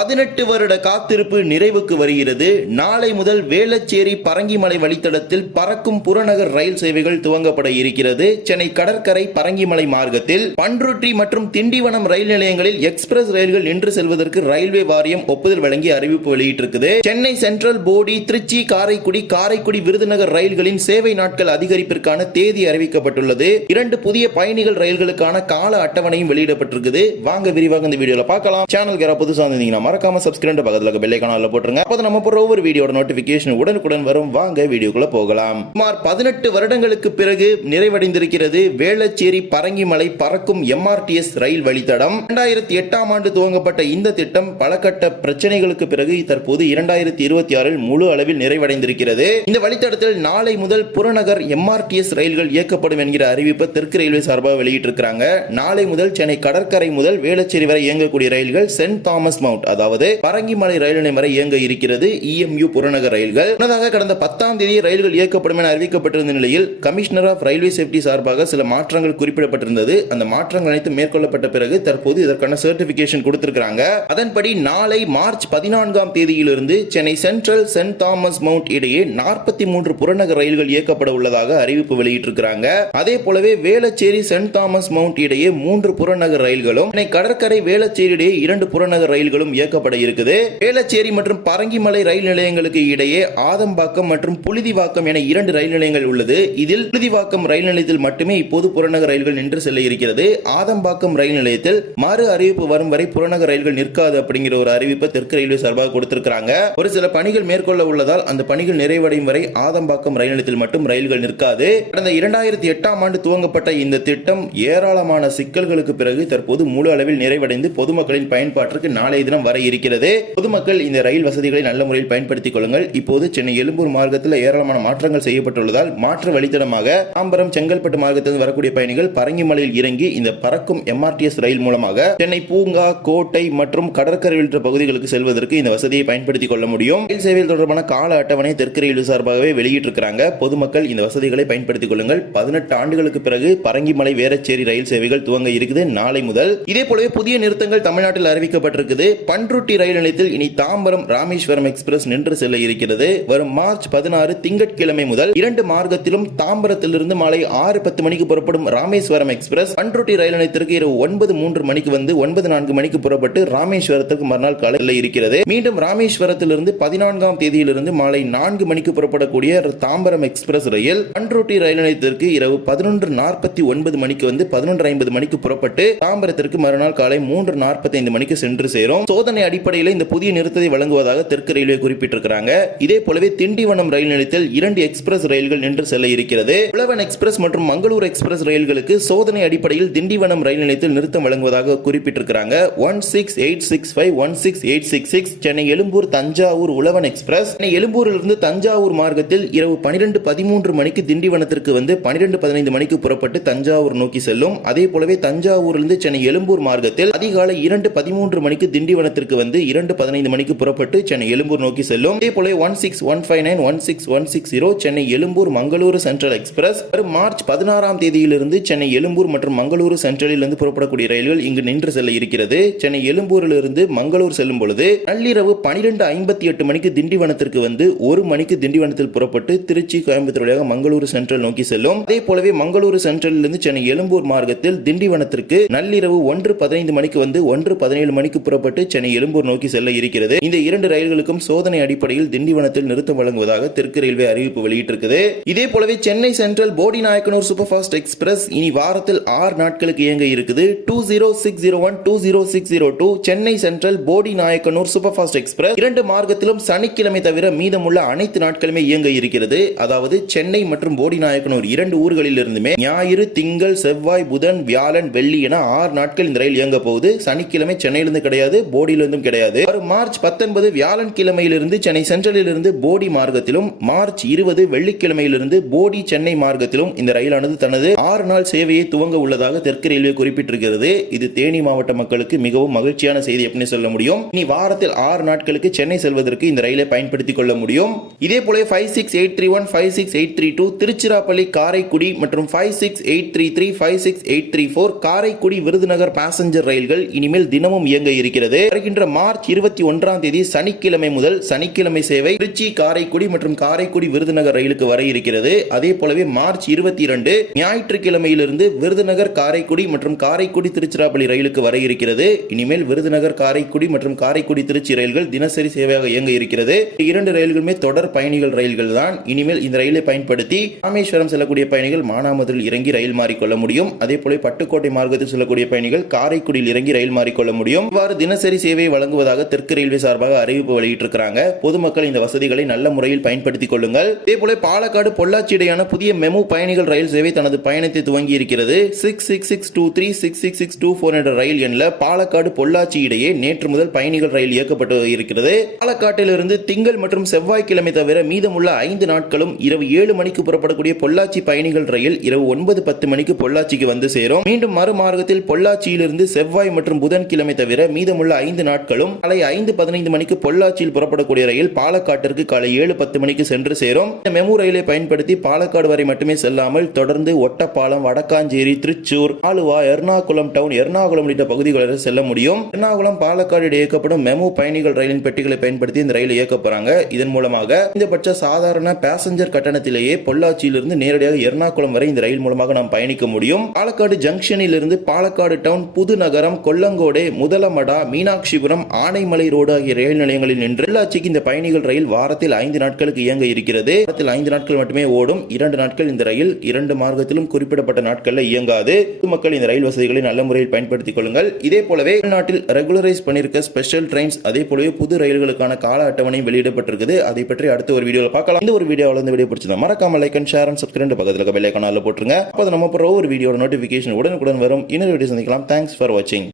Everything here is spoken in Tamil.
18 வருட காத்திருப்பு நிறைவுக்கு வருகிறது. நாளை முதல் வேளச்சேரி பரங்கிமலை வழித்தடத்தில் பறக்கும் புறநகர் ரயில் சேவைகள் துவங்கப்பட இருக்கிறது. சென்னை கடற்கரை பரங்கிமலை மார்க்கத்தில் பண்ருட்டி மற்றும் திண்டிவனம் ரயில் நிலையங்களில் எக்ஸ்பிரஸ் ரயில்கள் நின்று செல்வதற்கு ரயில்வே வாரியம் ஒப்புதல் வழங்கி அறிவிப்பு வெளியிட்டிருக்குது. சென்னை சென்ட்ரல், போடி, திருச்சி, காரைக்குடி விருதுநகர் ரயில்களின் சேவை நாட்கள் அதிகரிப்பிற்கான தேதி அறிவிக்கப்பட்டுள்ளது. 2 புதிய பயணிகள் ரயில்களுக்கான கால அட்டவணையும் வெளியிடப்பட்டிருக்குது. வாங்க விரிவாக இந்த வீடியோல பார்க்கலாம். சேனலுக்கு புதுசா இருந்தீங்கன்னா மறக்காம சப்ஸ்கிரைப் பக்கத்துல பெல் ஐகானை போட்டுருங்க. அப்பதான் நம்ம போற ஒவ்வொரு வீடியோட நோட்டிபிகேஷன் உடனுக்குடன் வரும். வாங்க வீடியோக்குள்ள போகலாம். சுமார் 18 வருடங்களுக்கு பிறகு நிறைவடைந்திருக்கிறது வேளச்சேரி பரங்கிமலை பறக்கும் MRTS ரயில் வழித்தடம். 2008ஆம் ஆண்டு துவங்கப்பட்ட இந்த திட்டம் பல கட்ட பிரச்சனைகளுக்கு பிறகு தற்போது 2026இல் முழு அளவில் நிறைவடைந்திருக்கிறது. இந்த வழித்தடத்தில் நாளை முதல் புறநகர் MRTS ரயில்கள் இயக்கப்படும் என்கிற அறிவிப்பை தெற்கு ரயில்வே சார்பாக வெளியிட்டிருக்கிறாங்க. நாளை முதல் சென்னை கடற்கரை முதல் வேளச்சேரி வரை இயங்கக்கூடிய ரயில்கள் சென்ட் தாமஸ் மவுண்ட், அதாவது பரங்கிமலை ரயில் நிலையம் வரை இயங்க இருக்கிறது. EMU புறநகர் ரயில்கள். முன்னதாக கடந்த 10ஆம் தேதி ரயில்கள் இயக்கப்படும் என அறிவிக்கப்பட்டிருந்த நிலையில் கமிஷனர் ஆஃப் ரயில்வே சேஃப்டி சார்பாக சில மாற்றங்கள் குறிப்பிடப்பட்டிருந்தது. அந்த மாற்றங்கள் அனைத்து மேற்கொள்ளப்பட்ட பிறகு தற்போது இதற்கான சர்டிபிகேஷன் கொடுத்திருக்காங்க. அதன்படி நாளை மார்ச் 14ஆம் தேதியிலிருந்து Chennai Central, Saint Thomas Mount இடையே 43 புறநகர் ரயில்கள் இயக்கப்பட உள்ளதாக அறிவிப்பு வெளியிட்டிருக்கிறாங்க. அதே போலவே வேளச்சேரி, சென்ட் தாமஸ் மவுண்ட் இடையே 3 புறநகர் ரயில்களும், சென்னை கடற்கரை, வேளச்சேரி இடையே 2 புறநகர் ரயில்களும் இயக்கப்பட இருக்குது. வேளச்சேரி மற்றும் பரங்கிமலை ரயில் நிலையங்களுக்கு இடையே ஆதம்பாக்கம் மற்றும் புழுதிவாக்கம் என 2 ரயில் நிலையங்கள் உள்ளது. இதில் புழுதிவாக்கம் ரயில் நிலையத்தில் மட்டுமே இப்போது புறநகர் ரயில்கள் நின்று செல்ல இருக்கிறது. ஆதம்பாக்கம் ரயில் நிலையத்தில் மறு அறிவிப்பு வரும் வரை புறநகர் ரயில்கள் நிற்காது அப்படிங்கிற ஒரு அறிவிப்பை தெற்கு ரயில்வே சார்பாக கொடுத்திருக்கிறாங்க. ஒரு சில பணிகள் மேற்கொள்ள உள்ளதால் அந்த பணிகள் நிறைவடையும் வரை ஆதம்பாக்கம் ரயில் நிலையத்தில் மட்டும் ரயில்கள் நிற்காது. கடந்த 2008ஆம் ஆண்டு துவங்கப்பட்ட இந்த திட்டம் ஏராளமான சிக்கல்களுக்கு பிறகு தற்போது முழு அளவில் நிறைவடைந்து பொதுமக்களின் பயன்பாட்டிற்கு நாளைய தினம் வர இருக்கிறது. பொதுமக்கள் இந்த ரயில் வசதிகளை நல்ல முறையில் பயன்படுத்திக் கொள்ளுங்கள். இப்போது சென்னை எழும்பூர் மார்க்கத்தில் ஏராளமான மாற்றங்கள் செய்யப்பட்டுள்ளதால் மாற்று வழித்தடமாக தாம்பரம், செங்கல்பட்டு மார்க்கத்தில் வரக்கூடிய பயணிகள் பரங்கிமலையில் இறங்கி இந்த பறக்கும் MRTS ரயில் மூலமாக சென்னை பூங்கா, கோட்டை மற்றும் கடற்கரை உள்ளிட்ட பகுதிகளுக்கு செல்வதற்கு இந்த வசதியை பயன்படுத்திக் கொள்ள முடியும். ரயில் சேவை தொடர்பான கால அட்டவணை தெற்கு ரயில்வே சார்பாகவே வெளியிட்டிருக்கிறாங்க. பொதுமக்கள் இந்த வசதிகளை பயன்படுத்திக் கொள்ளுங்கள். 18 ஆண்டுகளுக்கு பிறகு பரங்கிமலை வேளச்சேரி ரயில் சேவைகள் துவங்க இருக்குது நாளை முதல். இதே போலவே புதிய நிறுத்தங்கள் தமிழ்நாட்டில் அறிவிக்கப்பட்டிருக்குது. பண்ருட்டி ரயில் நிலையத்தில் இனி தாம்பரம், ராமேஸ்வரம் எக்ஸ்பிரஸ் நின்று செல்ல இருக்கிறது. வரும் மார்ச் 16 திங்கட்கிழமை முதல் 2 மார்க்கத்திலும் தாம்பரத்திலிருந்து மாலை 6:10 மணிக்கு புறப்படும் ராமேஸ்வரம் எக்ஸ்பிரஸ் பண்ருட்டி ரயில் நிலையத்திற்கு இரவு 9:03 மணிக்கு வந்து 9:04 மணிக்கு புறப்பட்டு ராமேஸ்வரத்திற்கு மறுநாள் காலை இருக்கிறது. மீண்டும் ராமேஸ்வரத்திலிருந்து 14ஆம் தேதியிலிருந்து மாலை 4 மணிக்கு புறப்படக்கூடிய தாம்பரம் எக்ஸ்பிரஸ் ரயில் பண்ருட்டி ரயில் நிலையத்திற்கு இரவு 11:49 மணிக்கு வந்து 11:50 மணிக்கு புறப்பட்டு தாம்பரத்திற்கு மறுநாள் காலை 3:45 மணிக்கு சென்று சேரும். சோதனை அடிப்படையில் இந்த புதிய நிறுத்தத்தை வழங்குவதாக தெற்கு ரயில்வே குறிப்பிட்டிருக்கிறாங்க. இதே போலவே திண்டிவனம் ரயில் நிலையத்தில் 2 எக்ஸ்பிரஸ் ரயில்கள் நின்று செல்ல இருக்கிறது. உழவன் எக்ஸ்பிரஸ் மற்றும் மங்களூர் எக்ஸ்பிரஸ் ரயில்களுக்கு சோதனை அடிப்படையில் திண்டிவனம் ரயில் நிலையத்தில் நிறுத்தம் வழங்குவதாக குறிப்பிட்டிருக்கிறாங்க. 16865, 16866 சென்னை எழும்பூர், தஞ்சாவூர் உழவன் எக்ஸ்பிரஸ் சென்னை எழும்பூரிலிருந்து தஞ்சாவூர் மார்க்கத்தில் இரவு 12:13 மணிக்கு திண்டிவனத்திற்கு வந்து 12:15 மணிக்கு புறப்பட்டு தஞ்சாவூர் நோக்கி செல்லும். அதே போலவே தஞ்சாவூரிலிருந்து சென்னை எழும்பூர் மார்க்கத்தில் அதிகாலை 2:13 மணிக்கு திண்டிவனத்திற்கு வந்து 2:15 மணிக்கு புறப்பட்டு சென்னை எழும்பூர் நோக்கி செல்லும். இதே போல 16159, 16160 சென்னை எழும்பூர் மங்களூரு சென்ட்ரல் எக்ஸ்பிரஸ் வரும் மார்ச் 16ஆம் தேதியிலிருந்து சென்னை எழும்பூர் மற்றும் மங்களூரு சென்ட்ரலில் இருந்து புறப்படக்கூடிய ரயில்கள் இங்கு நின்று செல்ல இருக்கிறது. சென்னை எழும்பூரிலிருந்து மங்களூர் செல்லும் பொழுது நள்ளிரவு 12:58 மணிக்கு திண்டிவனத்திற்கு வந்து 1 மணிக்கு திண்டிவனத்தில் புறப்பட்டு திருச்சி, கோயம்புத்தூர் வழியாக மங்களூரு சென்ட்ரல் நோக்கி செல்லும். அதே போலவே மங்களூரு சென்ட்ரலில் இருந்து சென்னை எழும்பூர் மார்க்கத்தில் திண்டிவனத்திற்கு நள்ளிரவு 1:15 மணிக்கு வந்து 1:17 மணிக்கு புறப்பட்டு சென்னை எழும்பூர் நோக்கி செல்ல இருக்கிறது. இந்த 2 ரயில்களுக்கும் சோதனை அடிப்படையில் திண்டிவனத்தில் நிறுத்தம் வழங்குவதாக தெற்கு ரயில்வே அறிவிப்பு வெளியிட்டிருக்கிறது. இதே போலவே சென்னை சென்ட்ரல், போடி நாயக்கனூர் சூப்பர் ஃபாஸ்ட் எக்ஸ்பிரஸ் இனி வாரத்தில் 6 நாட்களுக்கு இயங்க இருக்குது. 20601, 20602 சென்னை சென்ட்ரல், போடி நாயக்கனூர் சூப்பர் ஃபாஸ்ட் எக்ஸ்பிரஸ் 2 மார்க்கத்திலும் சனிக்கிழமை தவிர மீதமுள்ள அனைத்து நாட்களுமே இயங்க இருக்கிறது. அதாவது சென்னை மற்றும் போடி நாயக்கனூர் 2 ஊர்களில் இருந்துமே ஞாயிறு, திங்கள், செவ்வாய், புதன், வியாழன், வெள்ளி என 6 நாட்கள் இந்த ரயில் இயங்க போகுது. சனிக்கிழமை சென்னையிலிருந்து கிடையாது, போடியிலிருந்தும் கிடையாது. மார்ச் 19 வியாழன் கிழமையிலிருந்து சென்னை சென்ட்ரலிலிருந்து போடி மார்க்கத்திலும், மார்ச் 20 வெள்ளிக்கிழமையிலிருந்து போடி சென்னை மார்க்கத்திலும் இந்த ரயிலானது தனது 6 நாள் சேவையை துவங்க உள்ளதாக தெற்கு ரயில்வே குறிப்பிட்டிருக்கிறது. இது தேனி மாவட்ட மக்களுக்கு மிகவும் மகிழ்ச்சியான செய்தி அப்படின்னு சொல்ல முடியும். இனி வாரத்தில் 6 நாட்களுக்கு சென்னை செல்வதற்கு இந்த ரயிலை பயன்படுத்திக் கொள்ள முடியும். இதே போல 56831, 56832 திருச்சிராப்பள்ளி, காரைக்குடி மற்றும் 56833, 56834 காரைக்குடி விருதுநகர் பாசஞ்சர் ரயில்கள் இனிமேல் தினமும் இயங்க இருக்கிறது. வருகின்ற மார்ச் 21ஆம் தேதி சனிக்கிழமை முதல் சனிக்கிழமை சேவை திருச்சி காரைக்குடி மற்றும் காரைக்குடி விருதுநகர் ரயிலுக்கு வர இருக்கிறது. அதே போலவே மார்ச் 22 ஞாயிற்றுக்கிழமையிலிருந்து விருதுநகர் காரைக்குடி மற்றும் காரைக்குடி திருச்சிராப்பள்ளி ரயிலுக்கு வர இருக்கிறது. இனிமேல் விருதுநகர் காரைக்குடி மற்றும் காரைக்குடி திருச்சி ரயில்கள் தினசரி சேவையாக இயங்க இருக்கிறது. இரண்டு ரயில்களுமே தொடர் பயணிகள் ரயில்கள் தான். இனிமேல் இந்த ரயிலை பயன்படுத்தி ராமேஸ்வரம் செல்லக்கூடிய பயணிகள் மானாமதுரில் இறங்கி ரயில் மாறிக்கொள்ள முடியும். அதே போல பட்டுக்கோட்டை மார்க்கத்தில் செல்லக்கூடிய பயணிகள் காரைக்குடியில் இறங்கி ரயில் மாறிக்கொள்ள முடியும். இவ்வாறு தினசரி சேவையை வழங்குவதாக தெற்கு ரயில்வே சார்பாக அறிவிப்பு வெளியிட்டிருக்கிறாங்க. பொதுமக்கள் இந்த வசதிகளை நல்ல முறையில் பயன்படுத்திக் கொள்ளுங்கள். இதே போல பாலக்காடு பொள்ளாச்சி இடையான புதிய மெமு பயணிகள் ரயில் சேவை தனது பயணத்தை துவங்கி இருக்கிறது. 66623 66624 என்ற ரயில் எண்ணில் பாலக்காடு பொள்ளாச்சி இடையே நேற்று முதல் பயணிகள் ரயில் இயக்கப்பட்டு இருக்கிறது. பாலக்காட்டிலிருந்து திங்கள் மற்றும் செவ்வாய்க்கிழமை தவிர மீதமுள்ள 5 நாட்களும் இரவு 7 மணிக்கு புறப்படக்கூடிய பொள்ளாச்சி பயணிகள் ரயில் இரவு 9:10 மணிக்கு பொள்ளாச்சிக்கு வந்து சேரும். மீண்டும் மறுமார்க்கத்தில் பொள்ளாச்சியிலிருந்து செவ்வாய் மற்றும் புதன்கிழமை தவிர மீதமுள்ள 5 நாட்களும் காலை 5:15 மணிக்கு பொள்ளாச்சியில் புறப்படக்கூடிய ரயில் பாலக்காட்டிற்கு காலை 7:10 மணிக்கு சென்று சேரும். இந்த மெமு ரயிலை பயன்படுத்தி பாலக்காடு வரை மட்டுமே செல்லாமல் தொடர்ந்து ஒட்டப்பாலம், வடக்காஞ்சேரி, திருச்சூர், ஆலுவா, எர்ணாகுளம் டவுன், எர்ணாகுளம் உள்ளிட்ட பகுதிகளில் செல்ல முடியும். எர்ணாகுளம் பாலக்காடு இயக்கப்படும் மெமு பயணிகள் ரயிலின் பெட்டிகளை பயன்படுத்தி இந்த ரயில் இயக்க போறாங்க. இதன் மூலமாக குறைந்தபட்ச சாதாரண பேசஞ்சர் கட்டணத்திலேயே பொள்ளாச்சியிலிருந்து நேரடியாக எர்ணாகுளம் வரை இந்த ரயில் மூலமாக நாம் பயணிக்க முடியும். பாலக்காடு ஜங்ஷனில் இருந்து பாலக்காடு டவுன், புதுநகரம், கொல்லங்கோடை, முதலமடா, மீனாட்சிபுரம், ஆனைமலை ரோடு ஆகிய ரயில் நிலையங்களில் நின்று பொள்ளாச்சிக்கு இந்த பயணிகள் ரயில் வாரத்தில் 5 நாட்களுக்கு இயங்க இருக்கிறது. வாரத்தில் 5 நாட்கள் மட்டுமே ஓடும். 2 நாட்கள் இந்த ரயில் 2 மார்க்கத்திலும் குறிப்பிடப்பட்ட நாட்களில் இயங்காது. மக்கள் இந்த ரயில் வசதிகளை நல்ல முறையில் பயன்படுத்திக் கொள்ளுங்கள். இதே போலவே தமிழ்நாட்டில் ரெகுலரைஸ் பண்ணிருக்க ஸ்பெஷல் ட்ரெயின்ஸ், அதே போலவே புது ரயில்களுக்கான கால அட்டவணை வெளியிடப்பட்டிருக்குது. அதை பற்றி அடுத்த ஒரு வீடியோவில் பார்க்கலாம். இந்த ஒரு வீடியோவில் இந்த வீடியோ பிடிச்சிருந்தா மறக்காம like and share and subscribe பக்கத்தில் பெல் ஐகான் போட்டுருங்க. அப்போ நம்ம ஒரு வீடியோட நோட்டிபிகேஷன் உடனுக்குடன் வரும். இன்னொரு வீடியோ சந்திக்கலாம். தேங்க்ஸ் ஃபார் வாட்சிங்.